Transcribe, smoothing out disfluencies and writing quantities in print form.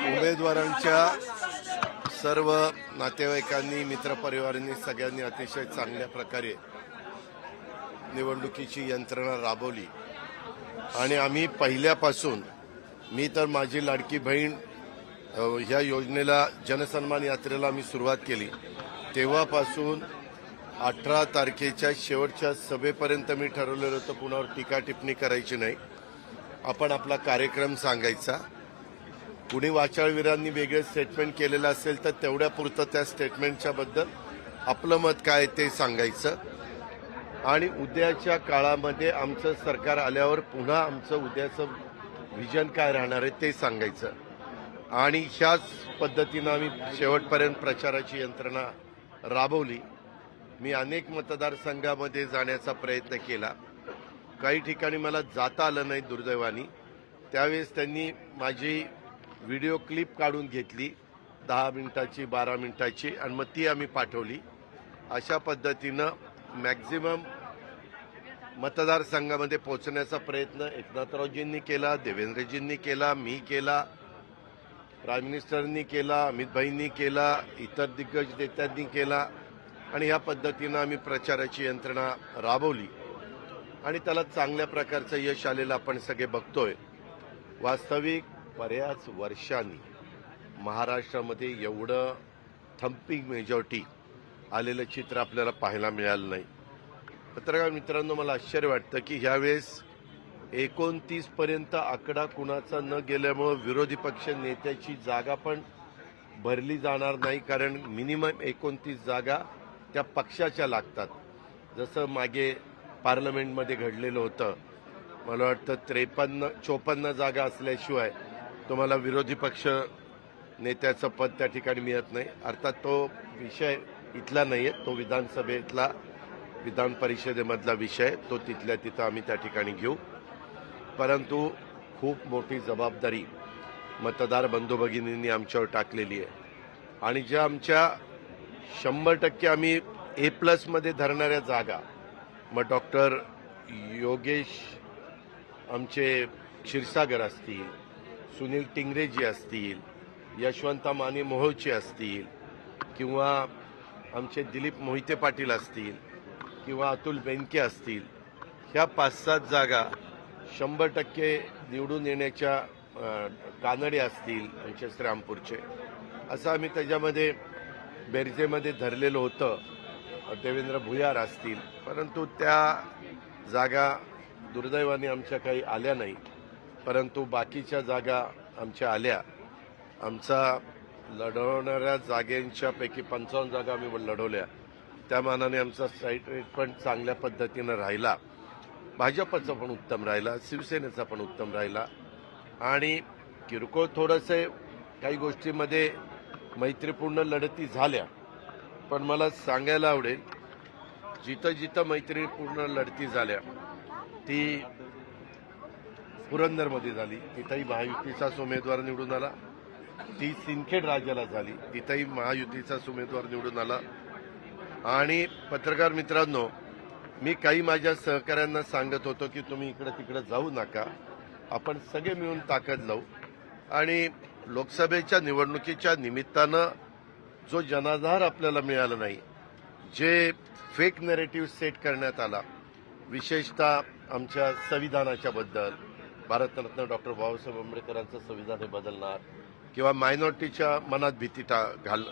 उमेदवारांच्या सर्व नातेवाईकांनी मित्रपरिवारांनी सगळ्यांनी अतिशय चांगल्या प्रकारे निवडणुकीची यंत्रणा राबवली आणि आम्ही पहिल्यापासून मी तर माझी लाडकी बहीण ह्या योजनेला जनसन्मान यात्रेला आम्ही सुरुवात केली तेव्हापासून 18 तारखेच्या शेवटच्या सभेपर्यंत मी ठरवलेलं होतं कुणावर टीका टिप्पणी करायची नाही. आपण आपला कार्यक्रम सांगायचा. कुणी वाचाळवीरांनी वेगळे स्टेटमेंट केलेलं असेल तर तेवढ्यापुरतं त्या स्टेटमेंटच्या बद्दल आपलं मत काय ते सांगायचं आणि उद्याच्या काळामध्ये आमचं सरकार आल्यावर पुन्हा आमचं उद्याचं व्हिजन काय राहणार आहे ते सांगायचं आणि ह्याच पद्धतीनं आम्ही शेवटपर्यंत प्रचाराची यंत्रणा राबवली. मी अनेक मतदारसंघामध्ये जाण्याचा प्रयत्न केला. काही ठिकाणी मला जाता आलं नाही दुर्दैवानी. त्यावेळेस त्यांनी माझी व्हिडिओ क्लिप काढून घेतली 10 मिनिटाची 12 मिनिटाची आणि मग ती आम्ही पाठवली. अशा पद्धतीनं मॅक्झिमम मतदारसंघामध्ये पोहोचण्याचा प्रयत्न एकनाथरावजींनी केला, देवेंद्रजींनी केला, मी केला, प्राईम मिनिस्टरनी केला, अमित भाईंनी केला, इतर दिग्गज नेत्यांनी केला आणि या पद्धतीनं आम्ही प्रचाराची यंत्रणा राबवली आणि त्याला चांगल्या प्रकारचं यश आलेलं आपण सगळे बघतोय. वास्तविक बऱ्याच वर्षांनी महाराष्ट्रामध्ये एवढं थम्पिंग मेजॉरिटी आलेलं चित्र आपल्याला पाहायला मिळालं नाही. पत्रकार मित्रांनो, मला आश्चर्य वाटतं की ह्यावेळेस 29 पर्यंत आकडा कुणाचा न गेल्यामुळं विरोधी पक्ष नेत्याची जागा पण भरली जाणार नाही, कारण मिनिमम 29 जागा त्या पक्षाच्या लागतात. जसं मागे पार्लमेंटमध्ये घडलेलं होतं. मला वाटतं 54 जागा असल्याशिवाय तुम्हाला विरोधी पक्ष नेत्याचं पद त्या ठिकाणी मिळत नाही. अर्थात तो विषय इथला नाही आहे, तो विधानसभेतला विधान परिषदेमधला विषय, तो तिथल्या तिथं आम्ही त्या ठिकाणी घेऊ. परंतु खूप मोठी जबाबदारी मतदार बंधू भगिनींनी आमच्यावर टाकलेली आहे आणि ज्या आमच्या 100% आम्ही A+ मध्ये धरणाऱ्या जागा, मग डॉक्टर योगेश आमचे क्षीरसागर असतील, सुनील टिंगरेजी असतील, यशवंता माने मोहोळचे असतील किंवा आमचे दिलीप मोहिते पाटील असतील किंवा अतुल बेनके असतील, ह्या 5-7 जागा 100% निवडून येण्याच्या कानडे असतील आमचे श्रीरामपूरचे, असं आम्ही त्याच्यामध्ये बेरजेमध्ये धरलेलं होतं. देवेंद्र भुयार असतील, परंतु त्या जागा दुर्दैवाने आमच्या काही आल्या नाही. परंतु बाकीच्या जागा आमच्या आल्या. आमचा लढवणाऱ्या जागेंच्यापैकी 55 जागा आम्ही लढवल्या. त्या मानाने आमचा स्ट्राईक रेट पण चांगल्या पद्धतीनं राहिला. भाजपचा पण उत्तम राहिला, शिवसेनेचा पण उत्तम राहिला आणि किरकोळ थोडंसं काही गोष्टीमध्ये मैत्रीपूर्ण लढती झाल्या. पण मला सांगायला आवडेल, जिथं जिथं मैत्रीपूर्ण लढती झाल्या ती पुरंदरमध्ये झाली, तिथंही महायुतीचाच उमेदवार निवडून आला. ती सिंदखेड राजाला झाली, तिथंही महायुतीचाच उमेदवार निवडून आला. आणि पत्रकार मित्रांनो, मी काही माझ्या सहकाऱ्यांना सांगत होतो की तुम्ही इकडे तिकडे जाऊ नका, आपण सगळे मिळून ताकद लावू आणि लोकसभेच्या निवडणुकीच्या निमित्तानं जो जनाधार आपल्याला मिळाला नाही, जे फेक नॅरेटिव्ह सेट करण्यात आला, विशेषतः आमच्या संविधानाच्या बद्दल, भारतरत्न डॉक्टर बाबासाहेब आंबेडकरांचं संविधान हे बदलणार किंवा मायनॉरिटीच्या मनात भीती घाल